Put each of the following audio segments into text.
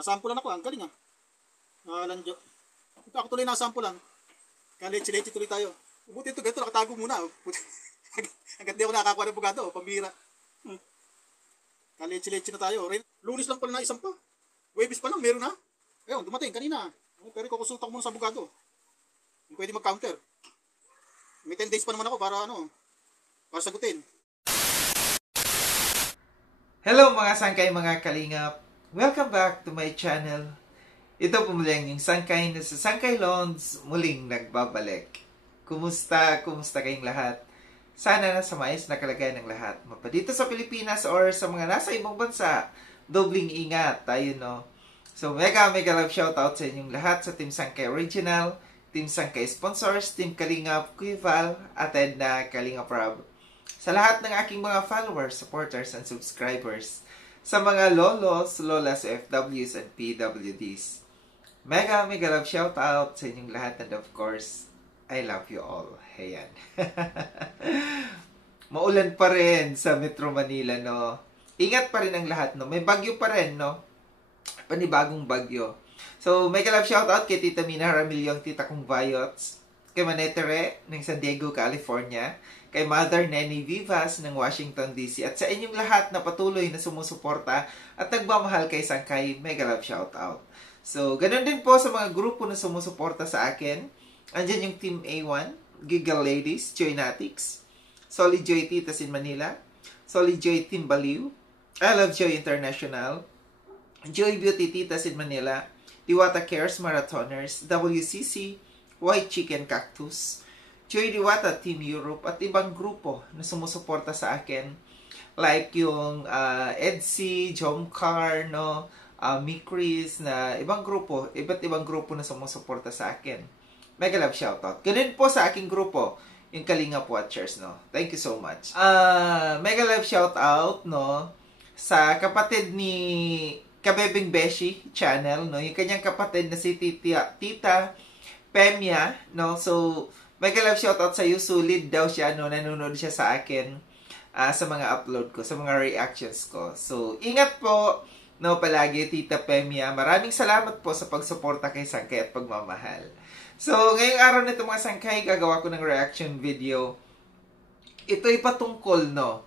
Nasampulan ako, ang galing ah. Lanjo. Ito ako tuloy nasampulan. Kaletse-letse tuloy tayo. Buti ito, ganito, nakatago muna. Hanggat di ako nakakakuha ng bugado, pambira. Kaletse-letse na tayo. Lunis lang pala na isang pa. Webis pa lang, meron na. Ayun, dumating kanina. Pero kukonsulta ko muna sa bugado. Pwede mag-counter. May 10 days pa naman ako para para sagutin. Hello mga sangkay, mga kalingap. Welcome back to my channel. Ito po muli ang yung sangkay na sa Sangkay Loans muling nagbabalik. Kumusta kayong lahat? Sana nasa maayos na kalagayan ng lahat. Mapa dito sa Pilipinas or sa mga nasa ibang bansa, dobling ingat tayo, no? So mega love shoutout sa inyong lahat sa Team Sangkay Original, Team Sangkay Sponsors, Team Kalingap, Kuya Val, at Edna Kalingap Rob. Sa lahat ng aking mga followers, supporters, and subscribers. Sa mga lolos, lolas, OFWs, and PWDs. Mega love shoutout sa inyong lahat, and of course, I love you all. Ayan. Maulan pa rin sa Metro Manila, no? Ingat pa rin ang lahat, no? May bagyo pa rin, no? Panibagong bagyo. So, mega love shoutout kay Tita Mina Ramillo, Tita Kong Vayots, kay Manetere ng San Diego, California, kay Mother Nenny Vivas ng Washington, D.C. at sa inyong lahat na patuloy na sumusuporta at nagmamahal kay Sangkay, mega love shoutout. So, ganun din po sa mga grupo na sumusuporta sa akin. Andyan yung Team A1, Giggle Ladies, Joy Natics, Solid Joy Titas in Manila, Solid Joy Team Baliw, I Love Joy International, Joy Beauty Titas in Manila, Diwata Cares Marathoners, WCC, White Chicken Cactus, Joy Diwata Team Europe, at ibang grupo na sumusuporta sa akin. Like yung EDC, Jomcar, no? Mikris, na ibang grupo, iba't ibang grupo na sumusuporta sa akin. Mega love shoutout. Ganun po sa aking grupo, yung Kalingap Watchers, no? Thank you so much. Mega love shoutout, no? Sa kapatid ni Kabebing Beshi channel, no? Yung kanyang kapatid na si Tita Pemia, no? So, mega love shoutout sa iyo. Sulit daw siya, no? Nanonood siya sa akin sa mga upload ko, sa mga reactions ko. So, ingat po, no? Palagi, Tita Pemia. Maraming salamat po sa pagsuporta kay Sangkay at pagmamahal. So, ngayong araw nito mga Sangkay, gagawa ko ng reaction video. Ito'y patungkol, no?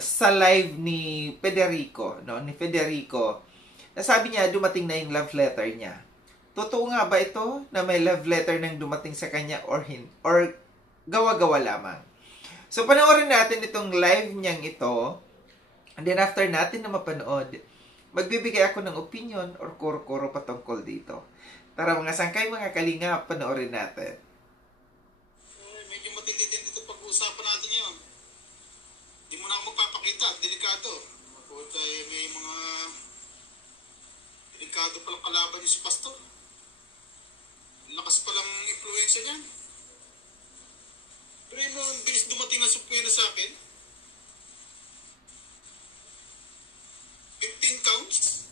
Sa live ni Federico, no? Ni Federico. Nasabi niya, dumating na yung love letter niya. Totoo nga ba ito na may love letter nang dumating sa kanya or gawa-gawa lamang? So, panoorin natin itong live niyang ito. And then, after natin na mapanood, magbibigay ako ng opinion or kuro-kuro patungkol dito. Tara mga Sangkay, mga Kalingap, panoorin natin. Medyo matindi din dito pag-uusapan natin yun. Hindi mo na ako magpapakita, delikado. May mga delikado palang kalaban niya si Pastor. Lakas palang influensya niyan. Pero yun, bilis dumating na supwena sa akin. 15 counts.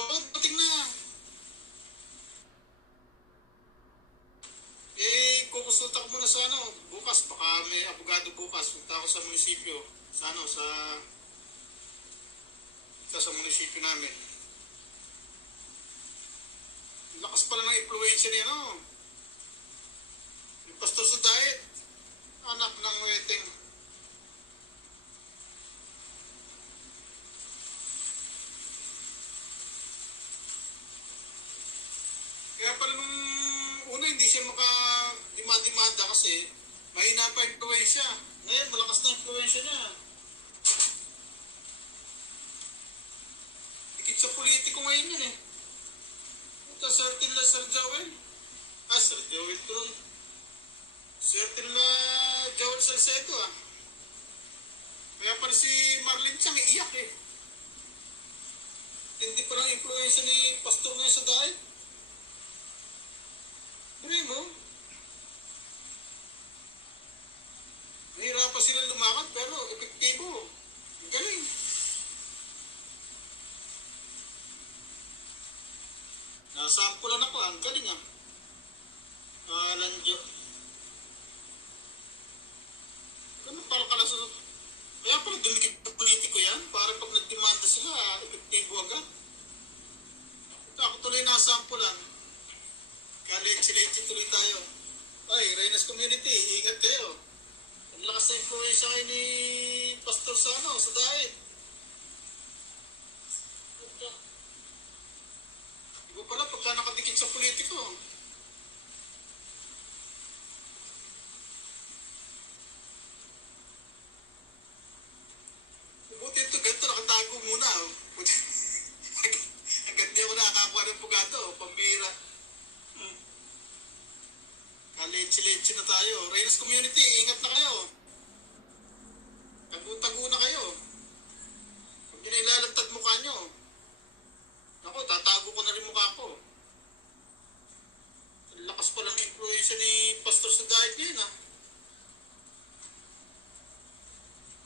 Oo, dumating na. Kukonsulta ko muna sa bukas. Baka may abogado bukas. Punta ako sa munisipyo. Sa munisipyo namin. Lakas pala ng influensya niya, no? Yung pastor sa diet, anak ng wedding. Kaya pala nung una hindi siya maka-demanda kasi mahina pa influensya. Ngayon, malakas na influensya niya. Ikit sa politiko ngayon yan eh. Certain la Sir Joel. Sir Joel to. Certain la Joel Salcedo Kaya pala si Marlene siya may iyak eh. Hindi pa lang influensya ni Pastor ngayon sa diet. Pero mo, nahirapan sila lumakad pero epektibo. Galing. Nasampulan ako, ang galing Lanjo. Ganun pala kalasot. Kaya pala dumikit na sila, epektibo agad. Ito, ako tuloy nakasampulan. Kaya leche-leche tuloy tayo. Ay, Reynas Community, ingat kayo. Ang lakas na influensya kayo ni Pastor Sano sa diet. Iba pala pagka nakadikit sa politiko. Buti ito, ganito, nakatago muna. Hanggang di ako nakakakuha ng pugado, pambira. Leche-leche na tayo. Reynas Community, ingat na kayo. Tago-tago na kayo. Huwag nyo na ilalantad mukha nyo. Ako, tatago ko na rin mukha ko. Ang lakas pa lang influensya ni Pastor sa diet ngayon, ha?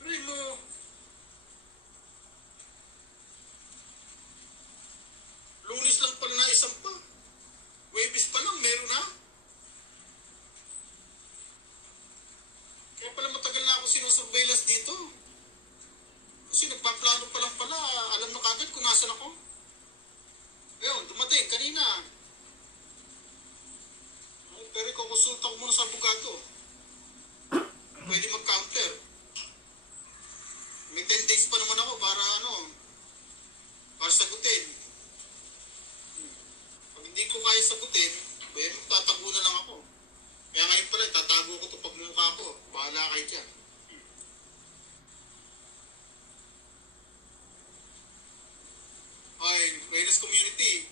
Pero mo, Lunes lang pala na isang pa. Webis pa lang, meron na. Kaya pala matagal na ako sinusurveillance dito. Kasi nagpaplano pa lang pala, alam na kagad kung nasan ako. Ayun, dumating kanina. Pero kukonsulta ko muna sa abogado. Pwede mag-counter. May 10 days pa naman ako para sagutin. Pag hindi ko kaya sagutin, magtatago na lang ako. Kaya ngayon pala, tatago ko ito pag mukha ko. Bahala kayo dyan. Ay, Reynas Community,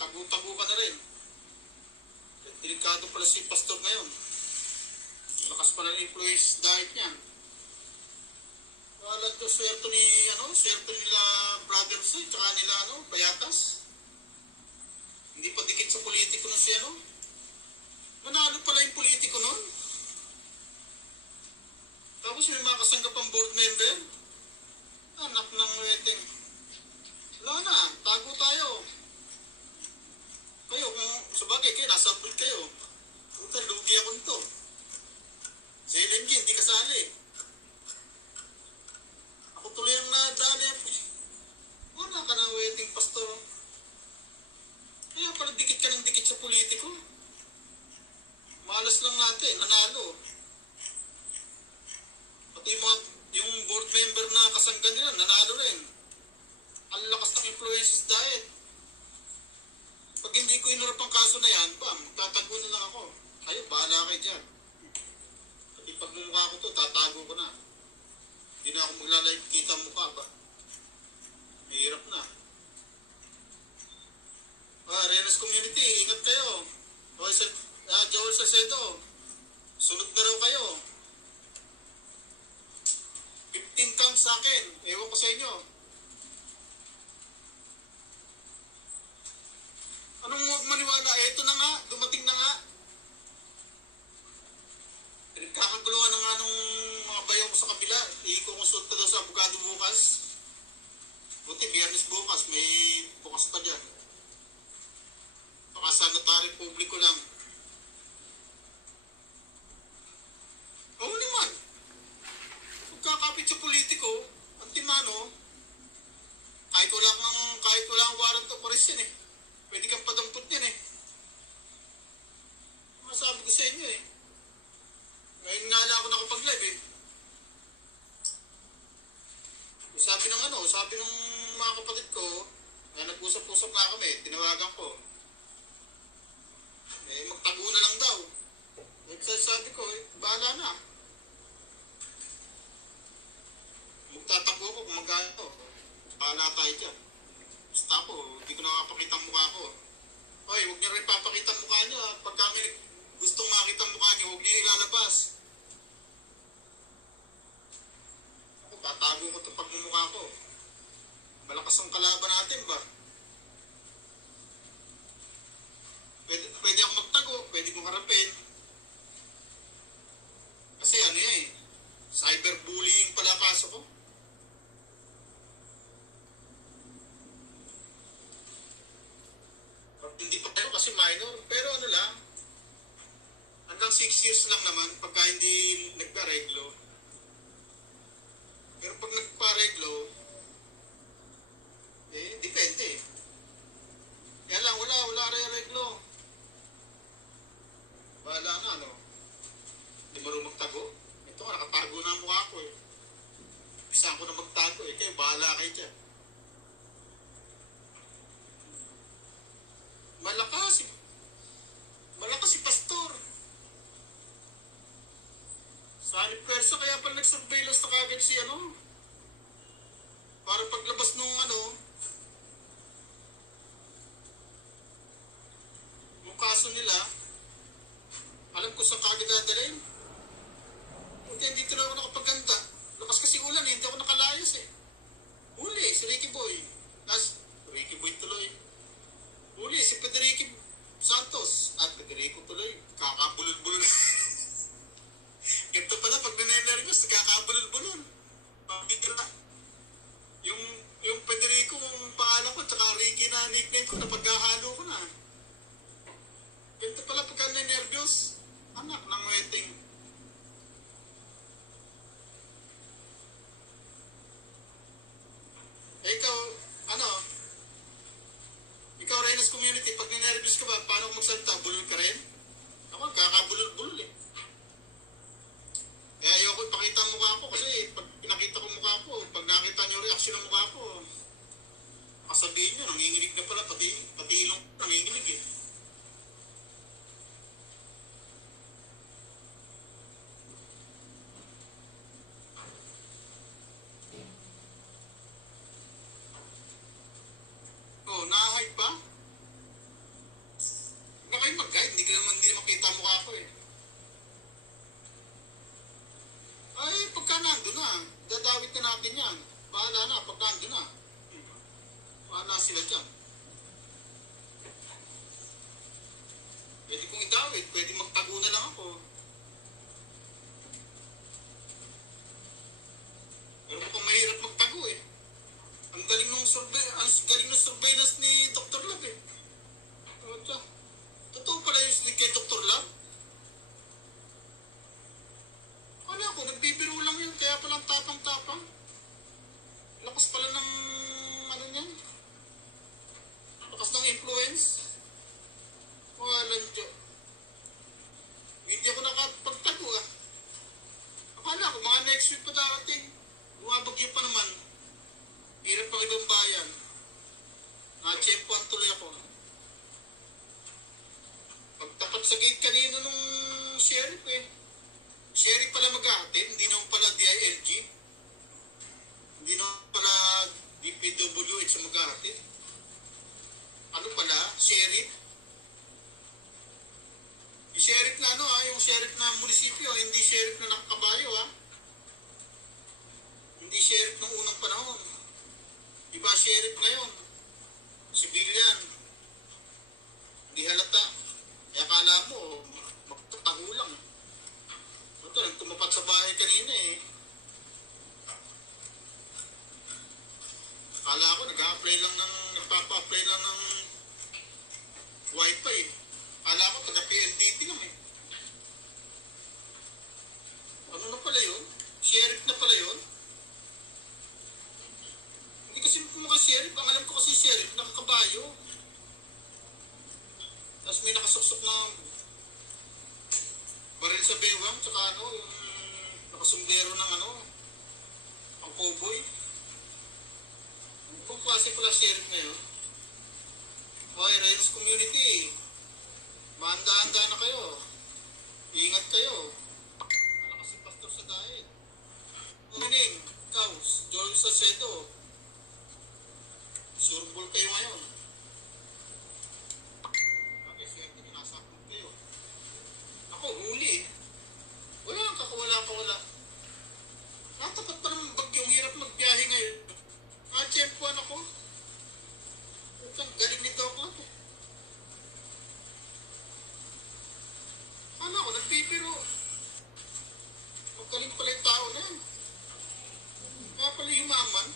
tago-tago ka na rin. Delikado pala si Pastor ngayon. Lakas pala ng influence diet niya. Wala ito, swerte nila brothers tsaka nila, Bayatas. Hindi pa dikit sa politiko nun si Manalo pala yung politiko nun. Tapos may mga kasanggapang board member. Anak ng wedding. Wala na, tago tayo. Kayo, kung sabagay kayo, nasa abroad kayo. Puta, lugi ako nito. Sa LNG, hindi kasali. Ako tuloy ang nadali. Wala ka ng wedding, Pastor. Kaya pala dikit ka ng dikit sa politiko. Malas lang natin, nanalo. Pati yung board member na kasangga nila, nanalo rin. Ang lakas ng influences diet. Pag hindi ko inurap ang kaso na yan, magtatago na lang ako. Kayo, bahala kayo dyan. Pati pag mumukha ko to, tatago ko na. Hindi na ako maglalive kita ang mukha ba? Mahirap na. Reynas Community, ingat kayo. Joel Salcedo, sunod na raw kayo. 15 counts sa akin. Ewan ko sa inyo. Anong huwag maniwala? Eto na nga, dumating na nga. Pinagkakaguluhan na nga nung mga bayaw ko sa kabila. Ikukonsulta daw sa abogado bukas. Buti, Biyernes bukas. May bukas pa dyan. Baka sa notary publiko lang. Oo naman. Pagkakapit sa politiko, ang timano, kahit wala kang warrant of arrest yan Pwede kang padampot yan Masabi ko sa inyo Ngayon nga lang ako nakapag-live Sabi ng mga kapatid ko, na nag-usap-usap na kami, tinawagan ko. Magtago na lang daw. Sabi ko, bahala na. Magtatago ko kung magkano. Bahala tayo dyan. Basta ako, hindi ko nakapakita ang mukha ko. Hoy, huwag niyo rin papakita ang mukha niyo. Pag kami gustong makita ang mukha niyo, huwag niyo ilalabas. Ako, tatago ko ito pagmumukha ko. Malakas ang kalaban natin ba? Pwede akong magtago, pwede kong harapin. Kasi cyberbullying pala kaso ko. Hindi pa tayo kasi minor, pero hanggang 6 years lang naman pagka hindi nagpareglo. Pero pag nagpareglo, Isa ko na magtago eh. Kayo, bahala kayo dyan. Malakas si Pastor. Sa aniversa, kaya pala nag-surveillance na kagad si para paglabas nung yung kaso nila, alam ko sa kagad dadalhin. Hindi tuloy ako nakapaganda. Lakas kasi ulan eh, hindi ako nakalayas eh. Huli, si Ricky Boy. Ricky Boy tuloy. Huli, si Federico Santos. At Federico tuloy. Kakabulol-bulol. Ganito pala, pag ninenervous, kakabulol-bulol. Pabigla. Yung Federico, yung pangalan ko, tsaka Ricky na nickname ko, napaghahalo ko na. Ganito pala, pagka ninenervous, anak ng wedding. Ikaw, Reynolds Community, pag ninervous ka ba, paano kung magsalita? Bulol ka rin? Ako, kakabulol-bulol eh. Kaya ayoko ipakita ang mukha ko kasi pag pinakita ko mukha ko, pag nakita niyo reaksyon ng mukha ko, kasabihin niyo, nanginginig na pala, pati ilong nanginginig eh. Na-hide pa? Huwag kayo mag-guide, hindi makita ang mukha ko eh. Ay, pagka nandun na, dadawit na natin yan. Bahala na, pag nandun na. Bahala sila dyan. Pwede kong idawit, pwede magtago na lang ako. Pero mukhang mahirap magtago eh. Ang galing ng surveillance ni Dr. Lab eh. Totoo pala yung kay Dr. Lab? Wala ko, nagbibiro lang yun, kaya palang tapang-tapang. Lakas pala ng niyan. Lakas ng influence. Walang dyan. Hindi ako nakapagtago ah. Akala ko, mga next week pa darating. Bumabagyo pa naman. Hirap pang ibang bayan. Na-tsempuan tuloy ako. Pagtapat sa gate kanina nung sheriff eh. Sheriff pala mag-aatid, hindi naman pala DILG. Hindi naman pala DPWH ang mag-aatid. Ano pala? Sheriff? Yung sheriff na yung sheriff na munisipyo, hindi sheriff na nakakabayo Hindi sheriff ng unang panahon. Iba sheriff ngayon. Civilian. Hindi halata. Kaya akala mo, magtatago lang. Ito, tumapat sa bahay kanina eh. Akala ko, nagpapa-apply lang ng wifi. Akala ko, taga-PLDT lang eh. Ano na pala yun? Sheriff na pala yun? Hindi kasi mukha sheriff. Ang alam ko kasi sheriff, nakakabayo. Tapos may nakasuksok na baril sa bewang, tsaka yung nakasumbrero ng ang cowboy. Kung klase pala sheriff na yun. Okay, Reynolds Community. Mahanda-handa na kayo. Ingat kayo. Malakas si Pastor sa diet. Morning, Kaus, Joel Sacedo. Surbol kayo ngayon. Okay, swerte nyo, nasakot kayo. Ako, huli. Wala ka. Natapat pa naman bagyong hirap magbiyahe ngayon. Nakachempuan ako. Ang galing nito ako. Ano ako, nagbibiro. Magaling pala yung tao na yan. Kaya pala yumaman.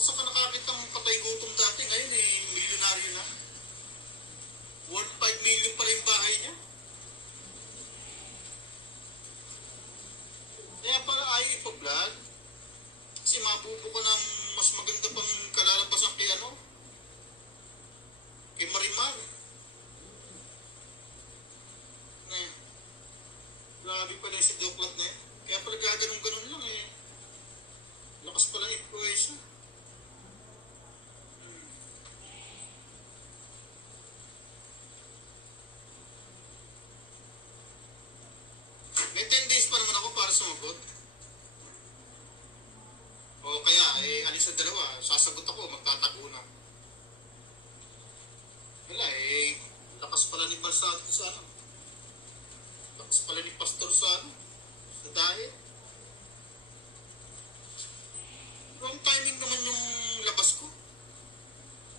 Saan ka nakakitang patay gutom dati, ngayon milyonaryo na. Worth 5 million pala yung bahay niya. Kaya pala ayaw ipa-vlog. Kasi mabubuko ng mas maganda pang kalalabasan kay Marimar. Grabe pala si Doklat na eh. Kaya pala gaganong-ganon lang eh. Croatia. May 10 days pa naman ako para sumagot. O kaya, alis sa dalawa, sasagot ako, magtatago na. Wala lakas pala ni Balsado sa ano. Lakas pala ni Pastor sa ano. Sa diet. Wrong timing naman yung labas ko.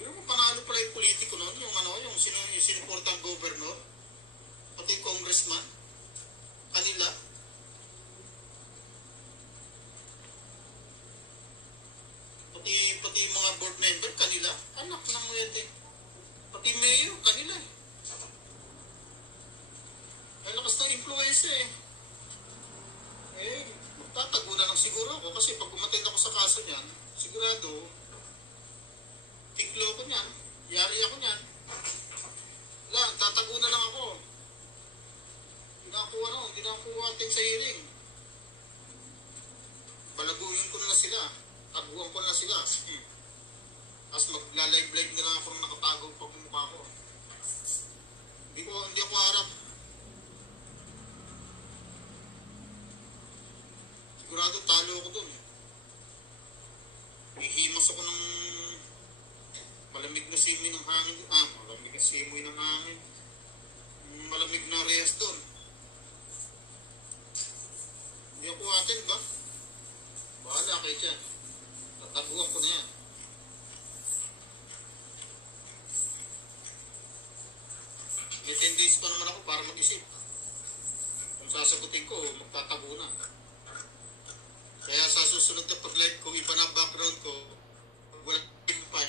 Pero kung panalo pala yung politiko noon, yung sinuportang governor, pati congressman, kanila. Pati mga board member, kanila. Anak ng uyate. Pati mayor, kanila eh. Ay, lakas ng influence eh. Magtatago na lang siguro ako kasi pag umattend ako sa kaso niyan, sigurado, tiklo ko niyan, yari ako niyan. Wala, tatago na lang ako. Hindi na ako attend sa hearing. Balaguin ko na sila. Taguan ko na sila. Tapos magla-live-live na lang ako ng nakatagong pagmumukha ko. Hindi ako harap. Sigurado talo ako dun. Hihimas ako ng malamig na simoy ng hangin. Malamig na simoy ng hangin. Malamig na rehas dun. Hindi ako atin ba? Bahala kayo dyan. Tataguan ko na yan. May 10 days pa naman ako para mag-isip. Kung sasagutin ko, magtatago na. Kaya sa susunod na pag-live ko, iba na background ko, wala pa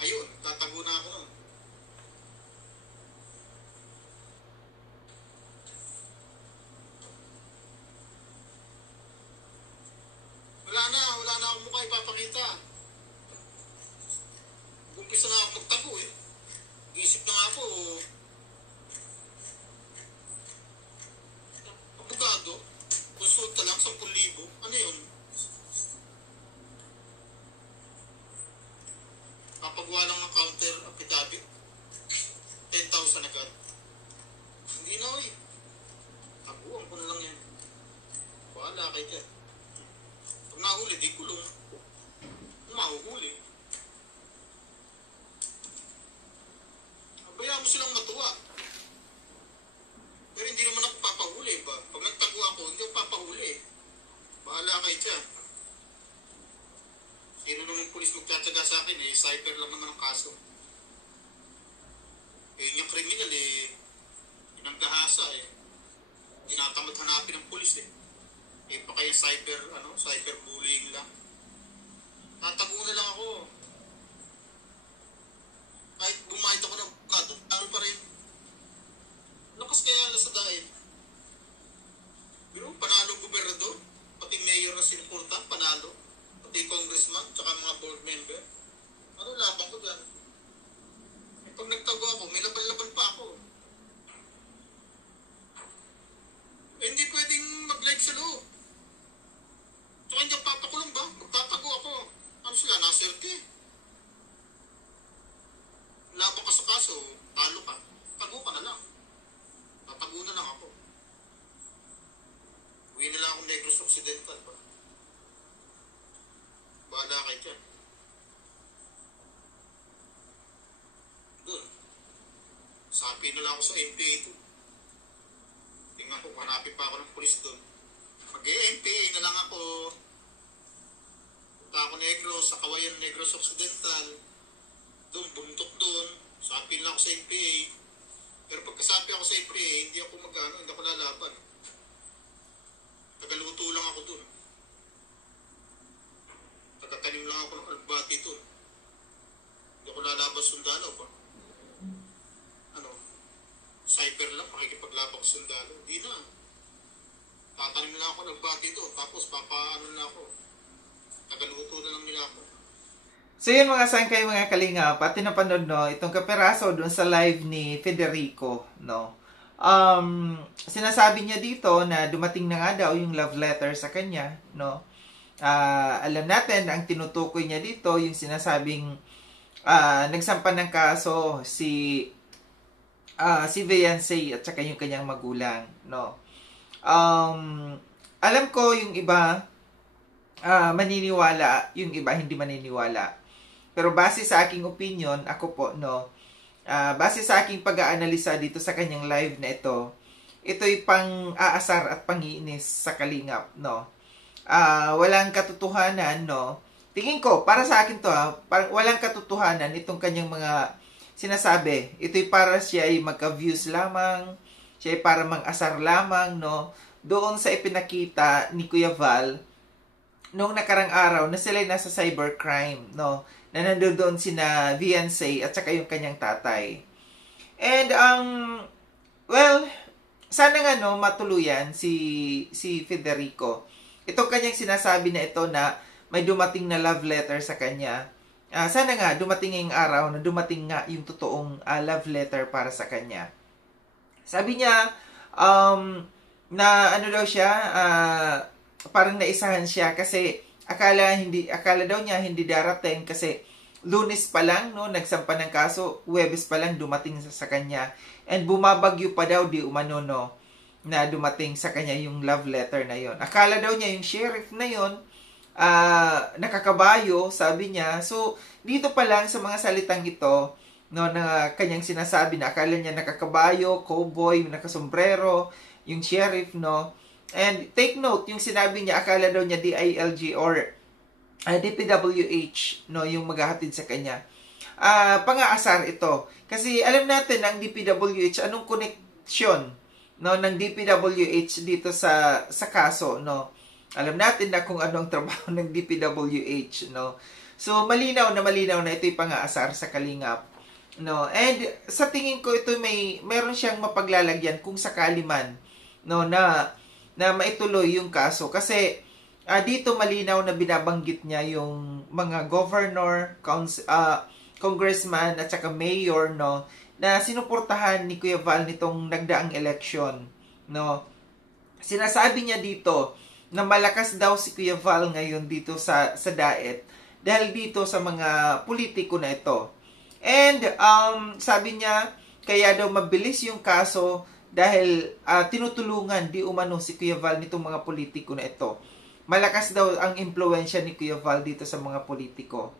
ayun, tatago na ako nun. Wala na akong mukha ipapakita. Umpisa na ako magtago eh. Isip na nga ako, abogado, konsulta lang, 10,000. Ano yun? Papagawa lang ng counter affidavit, 10,000 agad. Hindi na eh. Taguan ko na lang yan. Bahala kayo dyan. Pag nahuli, di kulong. Kung mahuhuli, bayaan mo silang matuwa. Pero hindi naman ako papahuli ba? Pag nagtago ako, hindi ako papahuli. Bahala kayo dyan. Sino naman pulis magtsatsaga sa akin cyber lang naman ang kaso. Yung kriminal inanggahasa tinatamad hanapin ng pulis pa kaya cyberbullying lang. Tatago na lang ako. Kahit bumahit ako ng bukado, talo pa rin. Lakas kaya sa dahil. Pero panalo gobernador, pati mayor na sinuporta, panalo. Pati congressman, tsaka mga board member. Ano laban ko dyan? Pag nagtago ako, may laban-laban pa ako. Hindi pwedeng mag-live sa loob. Tsaka hindi papakulong ba? Magtatago ako. Ano sila? Naserte. Laban ka sa kaso, talo ka. Tago ka na lang. Tatago na lang ako. Uwi na lang akong Negros Occidental ba? Bahala kayo dyan. Doon. Sabi na lang ako sa MPA doon. Tingnan ko, hanapin pa ako ng polis doon. Mag-MPA na lang ako. Punta ako Negros, sa Kawayan Negros Occidental. Doon, buntok doon. Sabi lang ako sa MPA. Pero pagkasabi ako sa MPA, hindi ako hindi ako lalaban. Tagaluto lang ako doon. Tagatanim lang ako ng albati doon. Hindi ako lalaban sundalo ba? Cyber lang, makikipaglaban ko sundalo. Hindi na. Tatanim lang ako ng albati doon. Tapos papaano na ako. Tagaluto na lang nila ako. So yun mga sangkay mga kalinga, pati napanood itong kaperaso dun sa live ni Federico, sinasabi niya dito na dumating na nga daw yung love letter sa kanya, Alam natin na ang tinutukoy niya dito, yung sinasabing nagsampa ng kaso si Beyonce at saka yung kanyang magulang, no. Alam ko yung iba maniniwala, yung iba hindi maniniwala. Pero base sa aking opinion, ako po, no, base sa aking pag-aanalisa dito sa kanyang live na ito'y pang-aasar at pangiinis sa kalingap, no. Walang katotohanan, no. Tingin ko, para sa akin to, walang katotohanan itong kanyang mga sinasabi. Ito'y para siya ay magka-views lamang, siya ay para mang-asar lamang, no. Doon sa ipinakita ni Kuya Val noong nakarang araw na sila ay nasa cybercrime, no, na nandoon sina Beyonce at saka yung kanyang tatay. And well, sana nga no matuluyan si Federico. Itong kanyang sinasabi na ito na may dumating na love letter sa kanya. Sana nga dumating ngayong araw na dumating nga yung totoong love letter para sa kanya. Sabi niya na ano daw siya, parang naisahan siya kasi akala daw niya hindi darating kasi Lunes pa lang, no, nagsampa ng kaso, Huwebes pa lang dumating sa kanya. And bumabagyo pa daw di umano, no, na dumating sa kanya yung love letter na yon. Akala daw niya yung sheriff na yon nakakabayo, sabi niya. So, dito pa lang sa mga salitang ito, no, na kanyang sinasabi na akala niya nakakabayo, cowboy, nakasombrero, yung sheriff, no. And take note, yung sinabi niya, akala daw niya DILG or DPWH, no, yung maghahatid sa kanya. Pang-aasar ito. Kasi alam natin ang DPWH, anong connection, no, ng DPWH dito sa kaso, no. Alam natin na kung anong trabaho ng DPWH, no. So, malinaw na ito'y pang-aasar sa kalingap, no. And sa tingin ko, ito mayroon siyang mapaglalagyan kung sakali man, no, na maituloy yung kaso. Kasi dito malinaw na binabanggit niya yung mga governor, congressman at saka mayor, no, na sinuportahan ni Kuya Val nitong nagdaang election, no. Sinasabi niya dito na malakas daw si Kuya Val ngayon dito sa Daet dahil dito sa mga politiko na ito. And sabi niya kaya daw mabilis yung kaso dahil tinutulungan di umano si Kuya Val nitong mga politiko na ito. Malakas daw ang impluwensya ni Kuya Val dito sa mga politiko.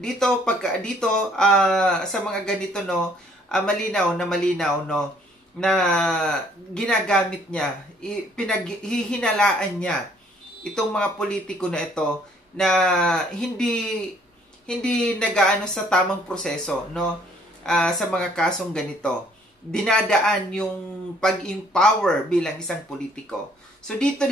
Dito sa mga ganito, no, malinaw, no, na ginagamit niya, hihinalaan niya itong mga politiko na ito na hindi nagaano sa tamang proseso, no, sa mga kasong ganito. Dinadaan yung pag-empower bilang isang politiko. So dito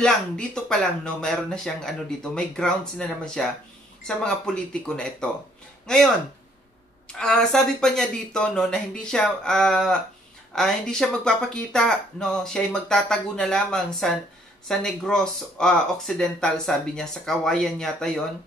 pa lang, no, mayroon na siyang dito, may grounds na naman siya sa mga politiko na ito. Ngayon, sabi pa niya dito, no, na hindi siya magpapakita, no, siya ay magtatago na lamang sa Negros Occidental, sabi niya, sa Kawayan yata yon.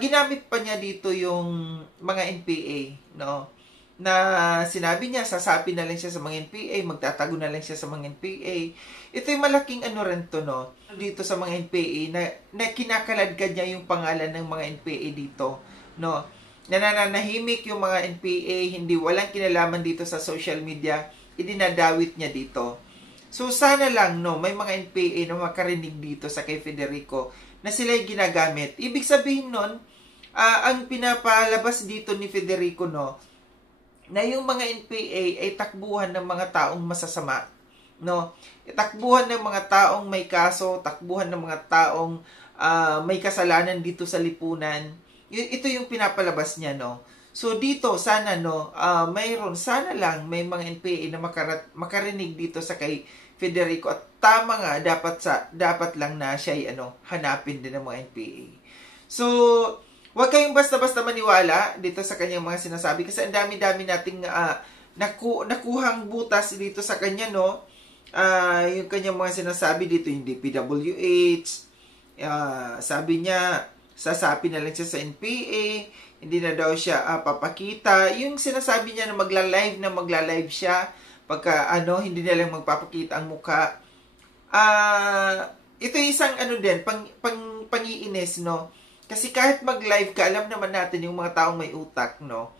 Ginamit pa niya dito yung mga NPA, no, na sinabi niya, sasapi na lang siya sa mga NPA, magtatago na lang siya sa mga NPA. Ito yung malaking rin to, no, dito sa mga NPA na kinakaladkad niya yung pangalan ng mga NPA dito, no. Nananahimik yung mga NPA, hindi walang kinalaman dito sa social media, idinadawit niya dito. So sana lang, no, may mga NPA na makarinig dito sa kay Federico na sila'y ginagamit. Ibig sabihin nun, ang pinapalabas dito ni Federico, no, na yung mga NPA ay takbuhan ng mga taong masasama, no. Takbuhan ng mga taong may kaso, takbuhan ng mga taong may kasalanan dito sa lipunan. Ito yung pinapalabas niya, no. So dito sana, no, sana lang may mga NPA na makarinig dito sa kay Federico, at tama nga dapat lang na siya ay hanapin din ng mga NPA. So huwag kayong basta-basta maniwala dito sa kanyang mga sinasabi kasi ang dami-dami nating nakuhang butas dito sa kanya, no. Yung kanyang mga sinasabi dito, yung DPWH, sabi niya, sasapi na lang siya sa NPA, hindi na daw siya papakita. Yung sinasabi niya na magla-live siya, pagka hindi na lang magpapakita ang mukha. Ito isang din, pangiinis, no? Kasi kahit mag-live ka, alam naman natin yung mga taong may utak, no?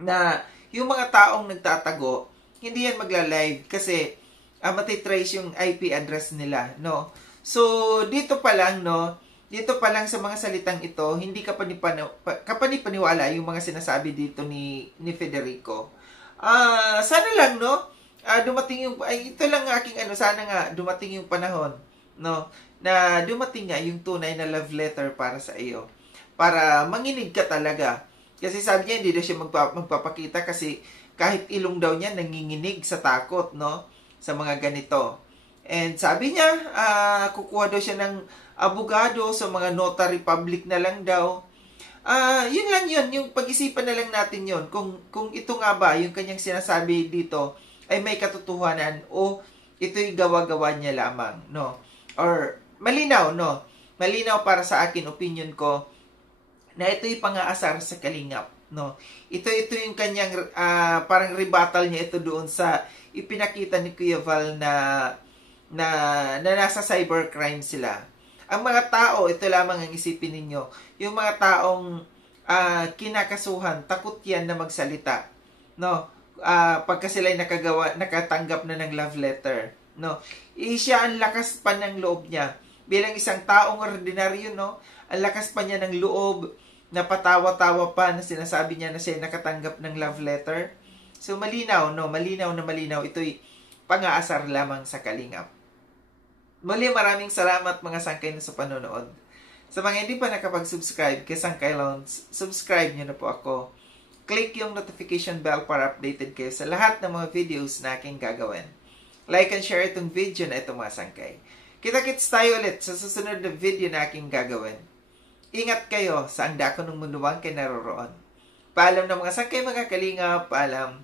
Na yung mga taong nagtatago, hindi yan magla-live kasi matitrace yung IP address nila, no? So, dito pa lang, no? Dito pa lang sa mga salitang ito, hindi kapanipaniwala yung mga sinasabi dito ni Federico. Sana lang, no? Dumating yung, ito lang aking sana nga, dumating yung panahon, no? Na dumating nga yung tunay na love letter para sa iyo. Para manginig ka talaga. Kasi sabi niya, hindi daw siya magpapakita kasi kahit ilong daw niya nanginginig sa takot, no? Sa mga ganito. And sabi niya, kukuha daw siya ng abogado sa mga notary public na lang daw. Yun lang yun. Yung pag-isipan na lang natin yun. Kung ito nga ba, yung kanyang sinasabi dito, ay may katotohanan o ito'y gawa-gawa niya lamang, no? Or malinaw, no? Malinaw para sa akin, opinion ko, na ito'y pang-aasar sa kalingap, no? Ito yung kanyang, parang rebuttal niya ito doon sa ipinakita ni Kuya Val na nasa cybercrime sila. Ang mga tao, ito lamang ang isipin ninyo, yung mga taong kinakasuhan, takot yan na magsalita, no? Pagka sila'y nakatanggap na ng love letter, no? Siya ang lakas pa ng loob niya. Bilang isang taong ordinaryo, no? Ang lakas pa niya ng loob na patawa-tawa pa na sinasabi niya na siya nakatanggap ng love letter. So, malinaw, no? Malinaw na malinaw. Ito'y pang-aasar lamang sa kalingap. Muli, maraming salamat mga sangkay na sa panonood. Sa mga hindi pa nakapag-subscribe kay Sangkay Loans, subscribe niyo na po ako. Click yung notification bell para updated kayo sa lahat ng mga videos na aking gagawin. Like and share itong video na ito mga sangkay. Kita-kits tayo ulit sa susunod na video na aking gagawin. Ingat kayo sa ang dako ng munduang kayo naroroon. Paalam ng mga sangkay mga kalingap, paalam.